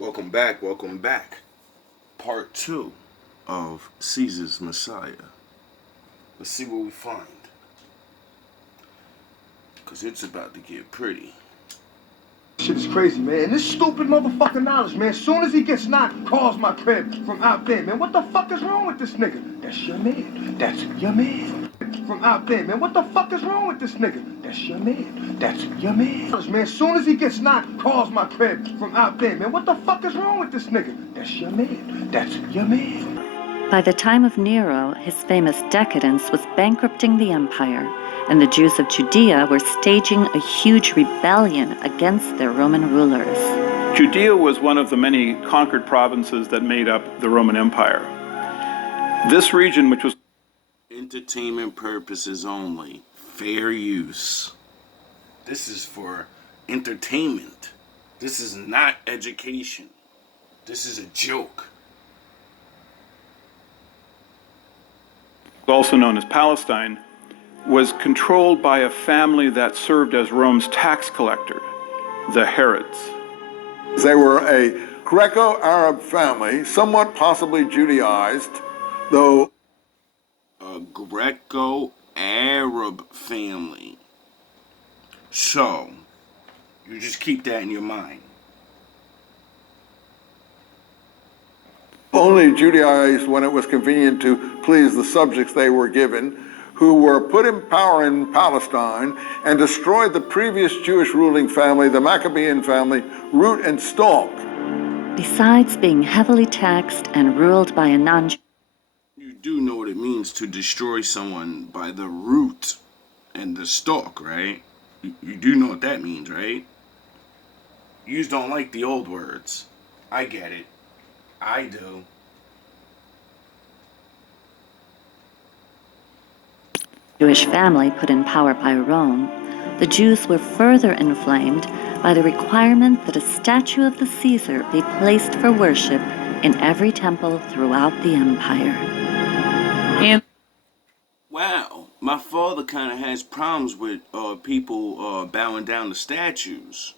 Welcome back. Part 2 of Caesar's Messiah. Let's see what we find. Because it's about to get pretty. Shit is crazy, man. And this stupid motherfucking knowledge, man. As soon as he gets knocked, calls my crib from out there, man. What the fuck is wrong with this nigga? That's your man. That's your man. From out there, man. What the fuck is wrong with this nigga? That's your man. That's your man. Man, as soon as he gets knocked, calls my crib from out there, man. What the fuck is wrong with this nigga? That's your man. That's your man. By the time of Nero, his famous decadence was bankrupting the empire, and the Jews of Judea were staging a huge rebellion against their Roman rulers. Judea was one of the many conquered provinces that made up the Roman Empire. This region, which was Entertainment purposes only. Fair use. This is for entertainment. This is not education. This is a joke. also known as Palestine, was controlled by a family that served as Rome's tax collector, the Herods. They were a Greco-Arab family, somewhat possibly Judaized, though. A Greco-Arab family. So, you just keep that in your mind. Only Judaized when it was convenient to please the subjects they were given, who were put in power in Palestine and destroyed the previous Jewish ruling family, the Maccabean family, root and stalk. Besides being heavily taxed and ruled by a You do know what it means to destroy someone by the root and the stalk, right? You do know what that means, right? You just don't like the old words. I get it. I do. Jewish family put in power by Rome, the Jews were further inflamed by the requirement that a statue of the Caesar be placed for worship in every temple throughout the empire. Wow, my father kind of has problems with people bowing down to statues.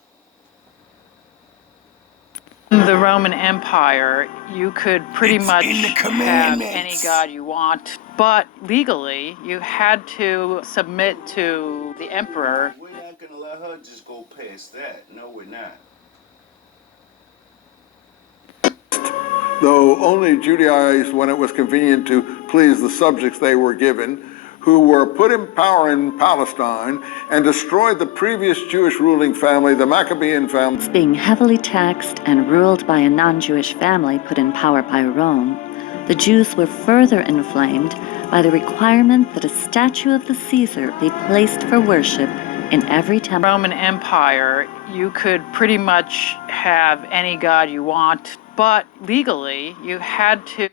The Roman Empire, you could pretty much have any god you want, but legally you had to submit to the emperor. We're not going to let her just go past that. No, we're not. Though only Judaized when it was convenient to please the subjects they were given, who were put in power in Palestine and destroyed the previous Jewish ruling family, the Maccabean family. Being heavily taxed and ruled by a non-Jewish family put in power by Rome, the Jews were further inflamed by the requirement that a statue of the Caesar be placed for worship in every temple. Roman Empire, you could pretty much have any god you want, but legally you had to.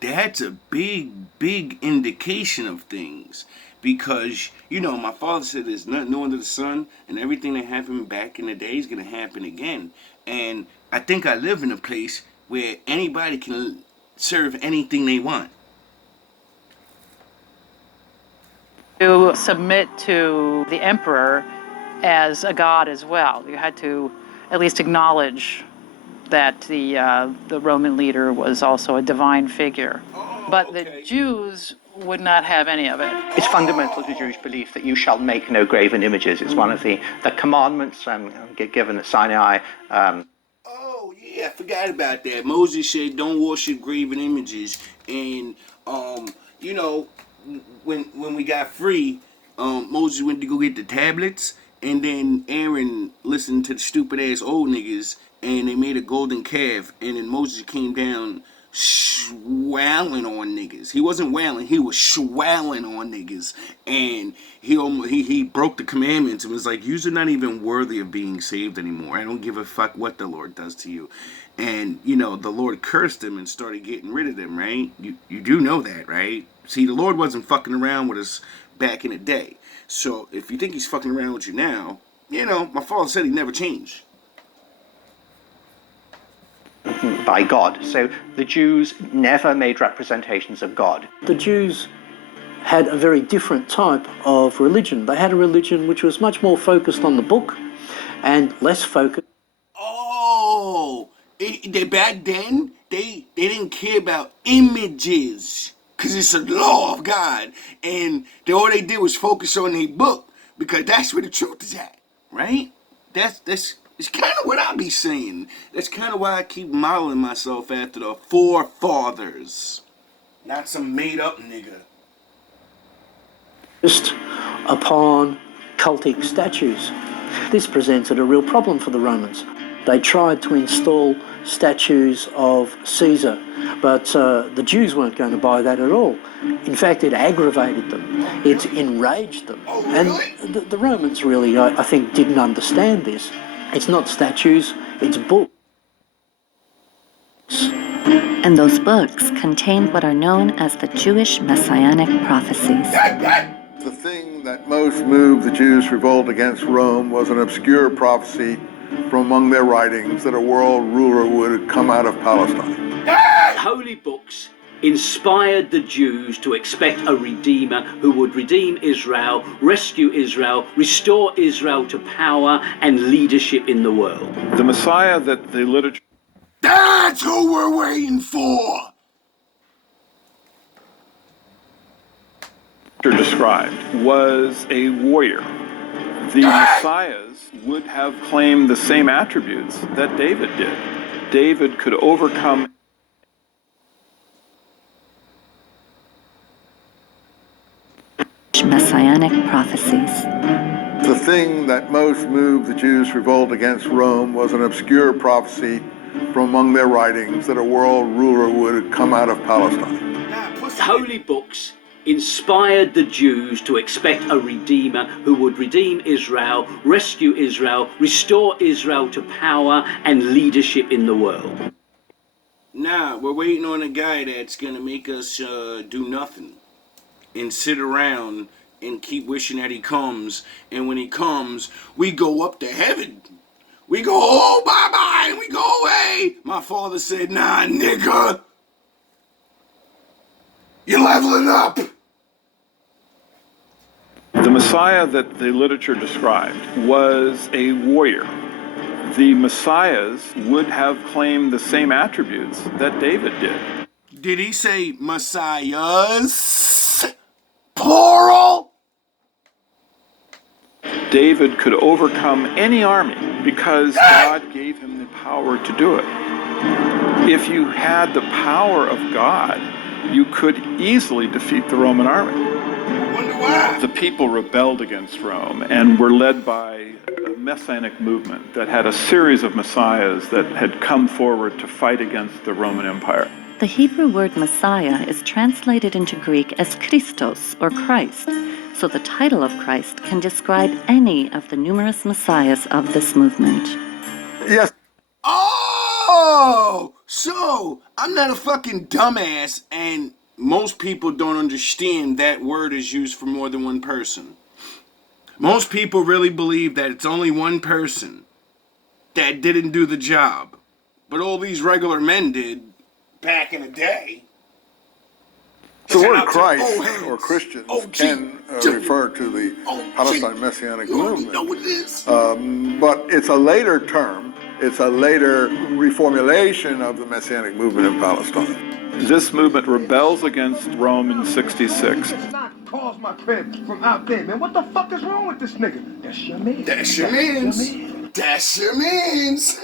That's a big indication of things. Because, you know, my father said there's nothing new under the sun, and everything that happened back in the day is going to happen again. And I think I live in a place where anybody can serve anything they want. To submit to the emperor as a god as well. You had to at least acknowledge that the Roman leader was also a divine figure. But the Jews would not have any of it. It's fundamental to Jewish belief that you shall make no graven images. It's one of the commandments given at Sinai. Oh, yeah, I forgot about that. Moses said don't worship graven images. And, you know, when we got free, Moses went to go get the tablets. And then Aaron listened to the stupid-ass old niggas, and they made a golden calf, and then Moses came down swelling on niggas. He wasn't wailing, he was swelling on niggas. And he broke the commandments and was like, you're not even worthy of being saved anymore. I don't give a fuck what the Lord does to you. And, you know, the Lord cursed him and started getting rid of them, right? You do know that, right? See, the Lord wasn't fucking around with us back in the day. So if you think he's fucking around with you now, you know, my father said he never changed. By God. So the Jews never made representations of God. The Jews had a very different type of religion. They had a religion which was much more focused on the book, and less focused. Oh, back then they didn't care about images because it's a law of God, and all they did was focus on their book because that's where the truth is at, right? That's it's kind of what I be saying. That's kind of why I keep modeling myself after the forefathers, not some made up nigga. Upon cultic statues. This presented a real problem for the Romans. They tried to install statues of Caesar, but the Jews weren't going to buy that at all. In fact, it aggravated them. It enraged them. And the Romans really, I think, didn't understand this. It's not statues, it's books. And those books contained what are known as the Jewish Messianic prophecies. The thing that most moved the Jews' revolt against Rome was an obscure prophecy from among their writings that a world ruler would come out of Palestine. Holy books inspired the Jews to expect a redeemer who would redeem Israel, rescue Israel, restore Israel to power and leadership in the world. The Messiah that the literature That's who we're waiting for. described was a warrior. The Messiahs would have claimed the same attributes that David did. David could overcome Messianic prophecies. The thing that most moved the Jews' revolt against Rome was an obscure prophecy from among their writings that a world ruler would come out of Palestine. Holy books inspired the Jews to expect a redeemer who would redeem Israel, rescue Israel, restore Israel to power and leadership in the world. Nah, we're waiting on a guy that's gonna make us do nothing and sit around and keep wishing that he comes. And when he comes, we go up to heaven. We go, oh, bye-bye, and we go away. My father said, nah, nigga. You're leveling up. The Messiah that the literature described was a warrior. The Messiahs would have claimed the same attributes that David did. Did he say messiahs? Plural? David could overcome any army because God gave him the power to do it. If you had the power of God, you could easily defeat the Roman army. I wonder why. The people rebelled against Rome and were led by a messianic movement that had a series of messiahs that had come forward to fight against the Roman Empire. The Hebrew word Messiah is translated into Greek as Christos, or Christ, so the title of Christ can describe any of the numerous messiahs of this movement. Yes. Oh, so I'm not a fucking dumbass, and most people don't understand that word is used for more than one person. Most people really believe that it's only one person that didn't do the job, but all these regular men did back in the day. The word Shout out to Christ old hands. or Christians OG. can refer to the Palestine Messianic You already movement. know what it is. But it's a later term. It's a later reformulation of the Messianic movement in Palestine. This movement rebels against Rome in 66. Gets knocked, calls my crib from out there, man. What the fuck is wrong with this nigga? That's your man. That's your mans. That's your mans.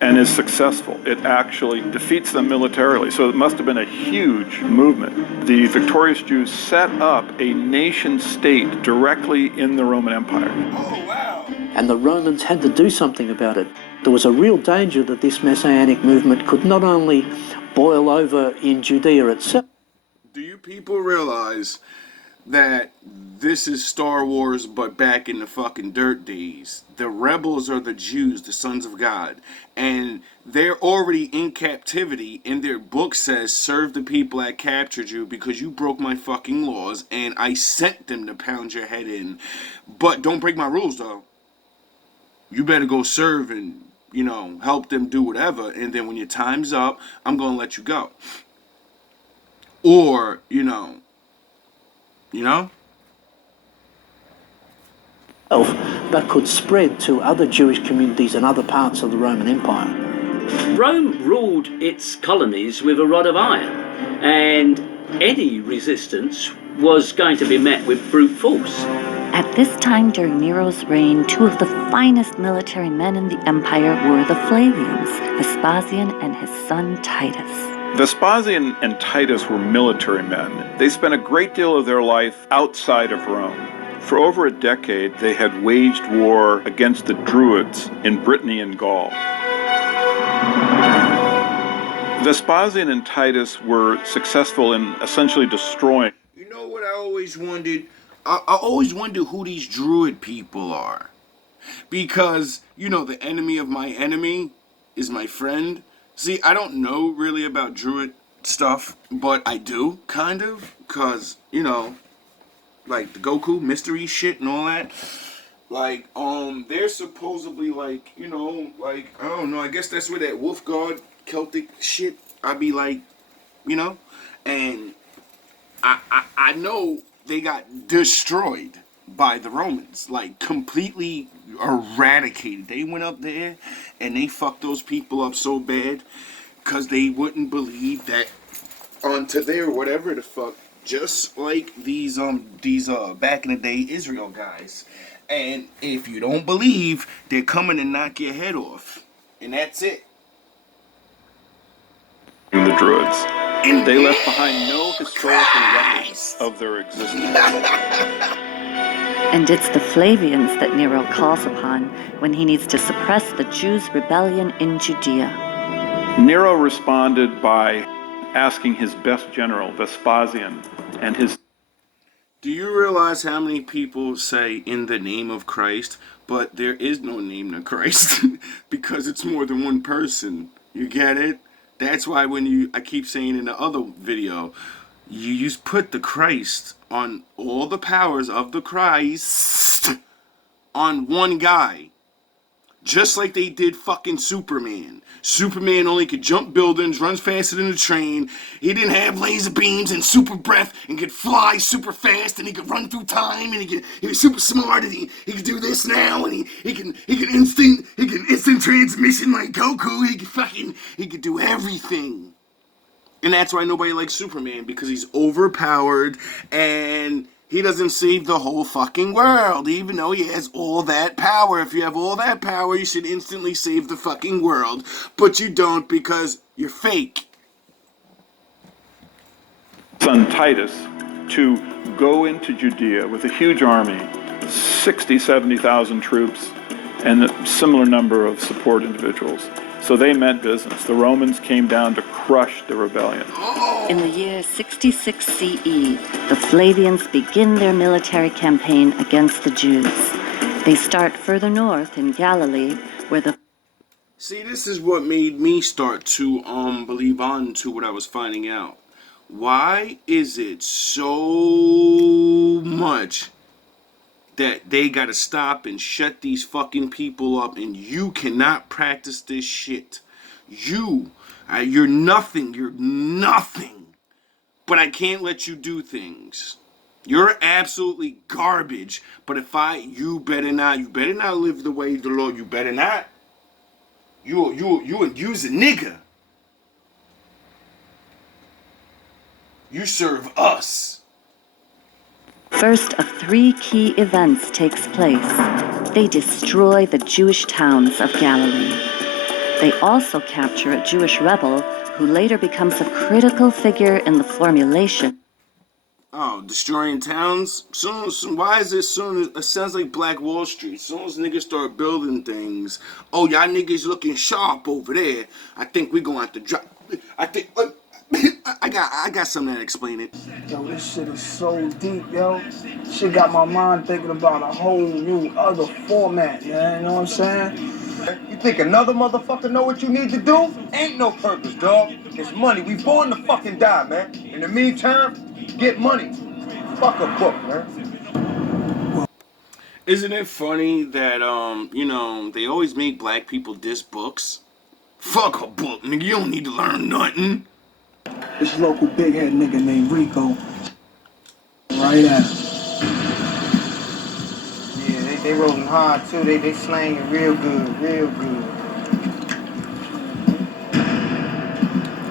And is successful. It actually defeats them militarily. So it must have been a huge movement. The victorious Jews set up a nation state directly in the Roman Empire. Oh, wow. And the Romans had to do something about it. There was a real danger that this Messianic movement could not only boil over in Judea itself. Do you people realize that this is Star Wars, but back in the fucking dirt days? The rebels are the Jews, the sons of God, and they're already in captivity, and their book says, serve the people that captured you because you broke my fucking laws, and I sent them to pound your head in. But don't break my rules, though. You better go serve and, help them do whatever, and then when your time's up, I'm gonna let you go. Or, but could spread to other Jewish communities in other parts of the Roman Empire. Rome ruled its colonies with a rod of iron, and any resistance was going to be met with brute force. At this time during Nero's reign, two of the finest military men in the empire were the Flavians, Vespasian and his son Titus. Vespasian and Titus were military men. They spent a great deal of their life outside of Rome. For over a decade, they had waged war against the Druids in Brittany and Gaul. Vespasian and Titus were successful in essentially destroying. You know what I always wondered? I always wonder who these Druid people are. Because, you know, the enemy of my enemy is my friend. See, I don't know really about Druid stuff, but I do, kind of. Because, you know, like the Goku mystery shit and all that. Like, they're supposedly like, you know, like, I don't know, I guess that's where that wolf god Celtic shit, I'd be like, you know? And I know they got destroyed by the Romans, like completely eradicated. They went up there and they fucked those people up so bad because they wouldn't believe that onto their whatever the fuck, just like these back in the day Israel guys. And if you don't believe, they're coming to knock your head off. And that's it. The Druids. They left behind no historical records of their existence. And it's the Flavians that Nero calls upon when he needs to suppress the Jews' rebellion in Judea. Nero responded by asking his best general, Vespasian, and his... Do you realize how many people say in the name of Christ, but there is no name of Christ because it's more than one person? You get it? That's why when I keep saying in the other video, you just put the Christ on all the powers of the Christ on one guy. Just like they did fucking Superman. Superman only could jump buildings, runs faster than a train. He didn't have laser beams and super breath and could fly super fast and he could run through time and he was super smart and he could do this now and he can instant transmission like Goku. He could do everything. And that's why nobody likes Superman, because he's overpowered and he doesn't save the whole fucking world, even though he has all that power. If you have all that power, you should instantly save the fucking world. But you don't because you're fake. Son Titus to go into Judea with a huge army, 60, 70,000 troops, and a similar number of support individuals. So they meant business. The Romans came down to crush the rebellion. In the year 66 CE, the Flavians begin their military campaign against the Jews. They start further north in Galilee, where the... See, this is what made me start to believe on to what I was finding out. Why is it so much that they gotta stop and shut these fucking people up and you cannot practice this shit? You're nothing. But I can't let you do things. You're absolutely garbage. But you better not live the way of the Lord. You better not. You's a nigga. You serve us. First of three key events takes place. They destroy the Jewish towns of Galilee. They also capture a Jewish rebel who later becomes a critical figure in the formulation. Oh, destroying towns? Why is this it sounds like Black Wall Street. As soon as niggas start building things, oh, y'all niggas looking sharp over there. I think we gonna have to drop. I got something to explain it. Yo, this shit is so deep, yo. Shit got my mind thinking about a whole new other format, man. You know what I'm saying? You think another motherfucker know what you need to do? Ain't no purpose, dog. It's money. We born to fucking die, man. In the meantime, get money. Fuck a book, man. Isn't it funny that, they always make black people diss books? Fuck a book, nigga. You don't need to learn nothing. This local big head nigga named Rico. Right at him. Yeah, they They rolling hard too. They slanging real good, real good.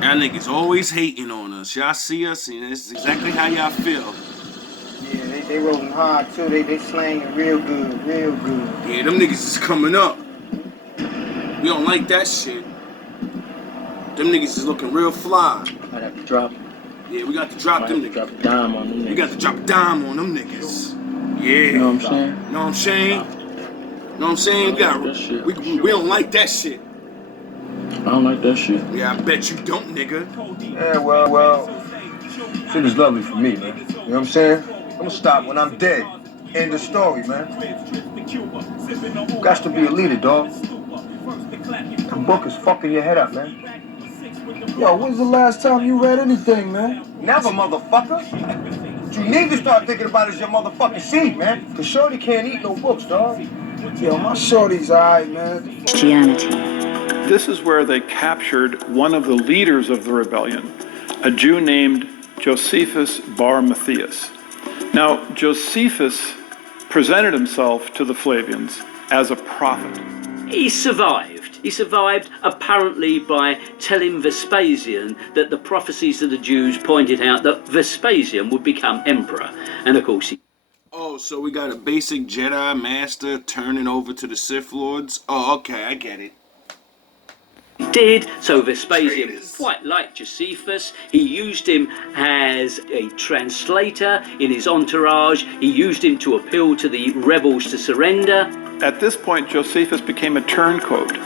Y'all niggas always hating on us. Y'all see us, and this is exactly how y'all feel. Yeah, they rolling hard too. They slanging real good, real good. Yeah, them niggas is coming up. We don't like that shit. Them niggas is looking real fly. Might have to drop. Yeah, we got to drop them niggas. Drop a dime on them niggas. We got to drop a dime on them niggas. Yeah. You know what I'm saying? Know what I'm saying? Know what I'm saying? We don't like that shit. I don't like that shit. Yeah, I bet you don't, nigga. Yeah, well, shit is lovely for me, man. You know what I'm saying? I'm gonna stop when I'm dead. End of story, man. Got to be a leader, dog. The book is fucking your head up, man. Yo, when's the last time you read anything, man? Never, motherfucker. What you need to start thinking about is your motherfucking seed, man. Cause Shorty can't eat no books, dog. Yo, my shorty's alright, man. Christianity. This is where they captured one of the leaders of the rebellion, a Jew named Josephus Bar Matthias. Now, Josephus presented himself to the Flavians as a prophet. He survived. He survived apparently by telling Vespasian that the prophecies of the Jews pointed out that Vespasian would become emperor. And of course, Oh, so we got a basic Jedi master turning over to the Sith Lords? Oh, okay, I get it. did. So Vespasian Traitors. quite liked Josephus. He used him as a translator in his entourage. He used him to appeal to the rebels to surrender. At this point, Josephus became a turncoat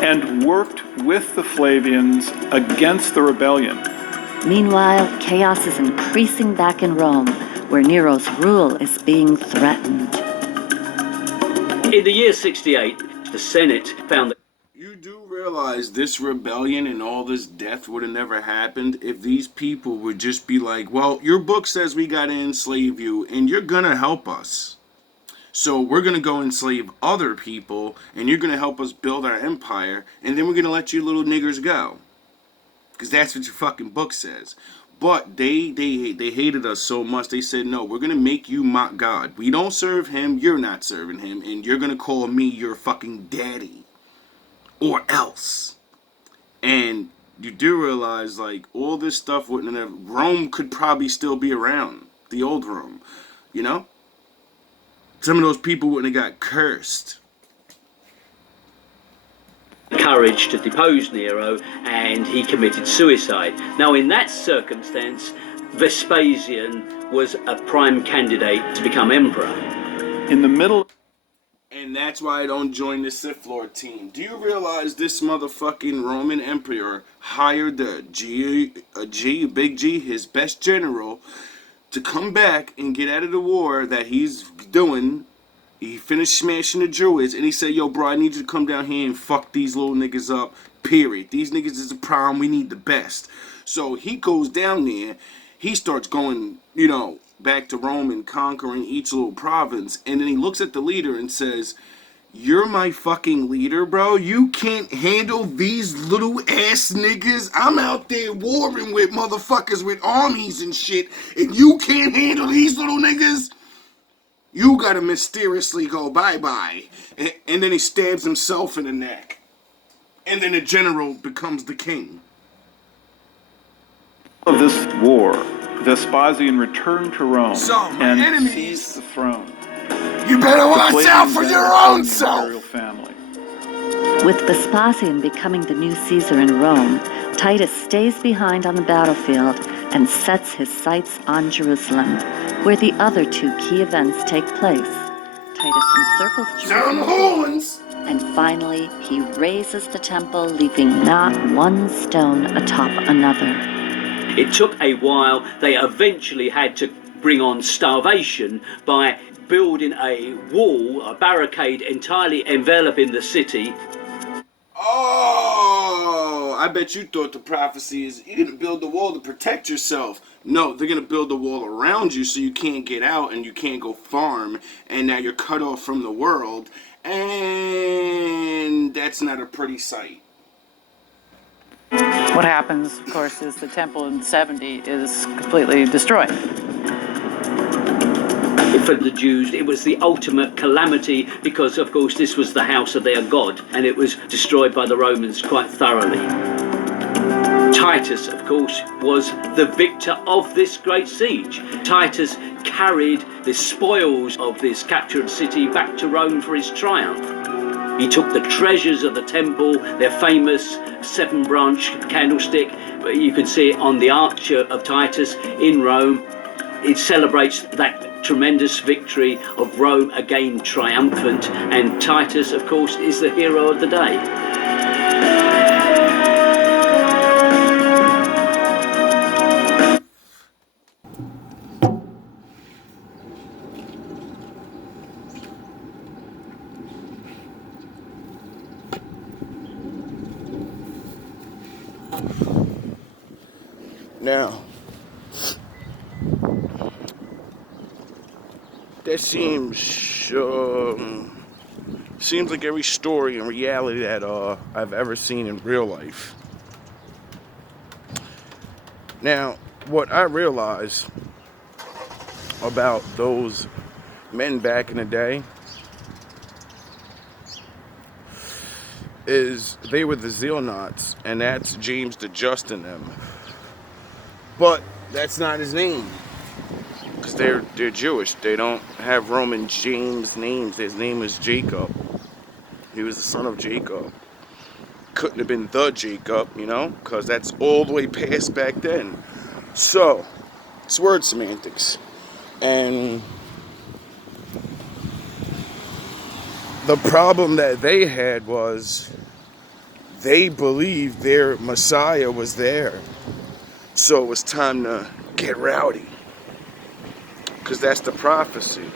and worked with the Flavians against the rebellion. Meanwhile, chaos is increasing back in Rome, where Nero's rule is being threatened. In the year 68, the Senate found that You do realize this rebellion and all this death would have never happened if these people would just be like, well, your book says we gotta enslave you and you're gonna help us. So we're gonna go enslave other people and you're gonna help us build our empire and then we're gonna let you little niggers go. Because that's what your fucking book says. But they hated us so much, they said, no, we're going to make you mock God. We don't serve him, you're not serving him, and you're going to call me your fucking daddy. Or else. And you do realize, like, all this stuff wouldn't have... Rome could probably still be around. The old Rome. You know? Some of those people wouldn't have got cursed. courage to depose Nero, and he committed suicide. Now, in that circumstance, Vespasian was a prime candidate to become emperor. In the middle... And that's why I don't join the Sith Lord team. Do you realize this motherfucking Roman emperor hired the Big G, his best general, to come back and get out of the war that he's doing? He finished smashing the Druids, and he said, yo, bro, I need you to come down here and fuck these little niggas up, period. These niggas is a problem. We need the best. So he goes down there. He starts going, you know, back to Rome and conquering each little province. And then he looks at the leader and says, you're my fucking leader, bro. You can't handle these little ass niggas. I'm out there warring with motherfuckers with armies and shit, and you can't handle these little niggas? You gotta mysteriously go bye-bye. And then he stabs himself in the neck. And then the general becomes the king. of this war, Vespasian returned to Rome So, my and enemies, seized the throne. you better watch The out for Flavians your then own the self! imperial family. With Vespasian becoming the new Caesar in Rome, Titus stays behind on the battlefield and sets his sights on Jerusalem, where the other two key events take place. Titus encircles Some Jerusalem, horns! and finally he razes the temple, leaving not one stone atop another. It took a while. They eventually had to bring on starvation by building a wall, a barricade entirely enveloping the city. Oh, I bet you thought the prophecy is you're gonna build the wall to protect yourself. No, they're gonna build the wall around you so you can't get out and you can't go farm, and now you're cut off from the world, and that's not a pretty sight. What happens, of course, is the temple in 70 is completely destroyed. For the Jews, it was the ultimate calamity because, of course, this was the house of their God, and it was destroyed by the Romans quite thoroughly. Titus, of course, was the victor of this great siege. Titus carried the spoils of this captured city back to Rome for his triumph. He took the treasures of the temple, their famous 7-branch candlestick. You can see it on the Arch of Titus in Rome. It celebrates that tremendous victory of Rome again triumphant, and Titus, of course, is the hero of the day. Now, that seems like every story and reality that I've ever seen in real life. Now, what I realize about those men back in the day is they were the Zealots, and that's James the Just in them. But that's not his name, because they're Jewish. They don't have Roman James names. His name is Jacob. He was the son of Jacob. Couldn't have been the Jacob, you know, because that's all the way past back then. So, it's word semantics. And the problem that they had was they believed their Messiah was there. So it was time to get rowdy, because that's the prophecy.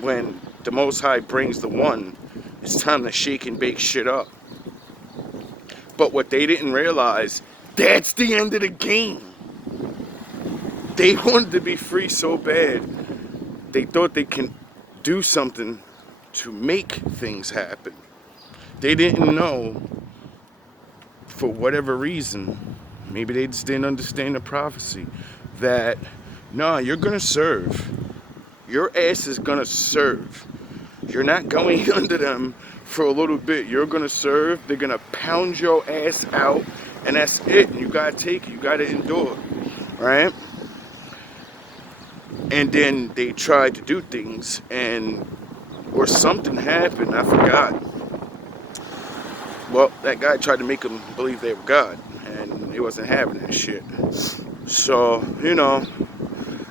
When the Most High brings the one, it's time to shake and bake shit up. But what they didn't realize, that's the end of the game. They wanted to be free so bad, they thought they can do something to make things happen. They didn't know, for whatever reason, maybe they just didn't understand the prophecy, that no, you're gonna serve. Your ass is gonna serve. You're not going under them for a little bit. You're gonna serve. They're gonna pound your ass out, and that's it. And you gotta take it. You gotta endure, right? And then they tried to do things, or something happened. I forgot. Well, that guy tried to make them believe they were God, and he wasn't having that shit. So, you know,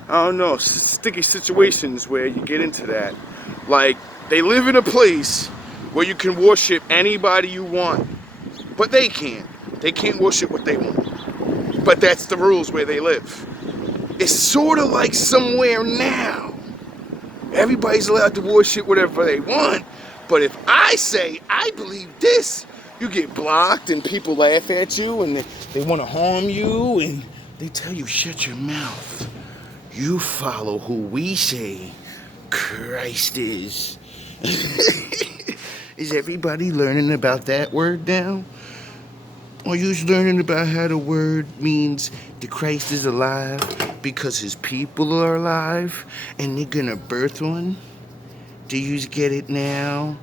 I don't know, sticky situations where you get into that. Like, they live in a place where you can worship anybody you want, but they can't. They can't worship what they want. But that's the rules where they live. It's sort of like somewhere now. Everybody's allowed to worship whatever they want, but if I say I believe this, you get blocked and people laugh at you and they want to harm you and they tell you, shut your mouth. You follow who we say Christ is. Is everybody learning about that word now? Or you learning about how the word means the Christ is alive because his people are alive and they're gonna birth one? Do you get it now?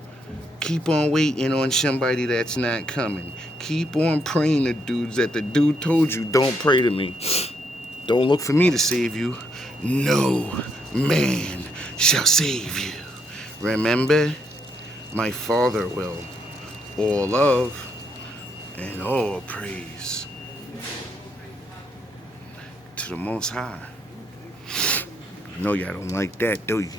Keep on waiting on somebody that's not coming. Keep on praying to dudes that the dude told you, don't pray to me. Don't look for me to save you. No man shall save you. Remember, my Father will. All love and all praise to the Most High. I know y'all don't like that, do you?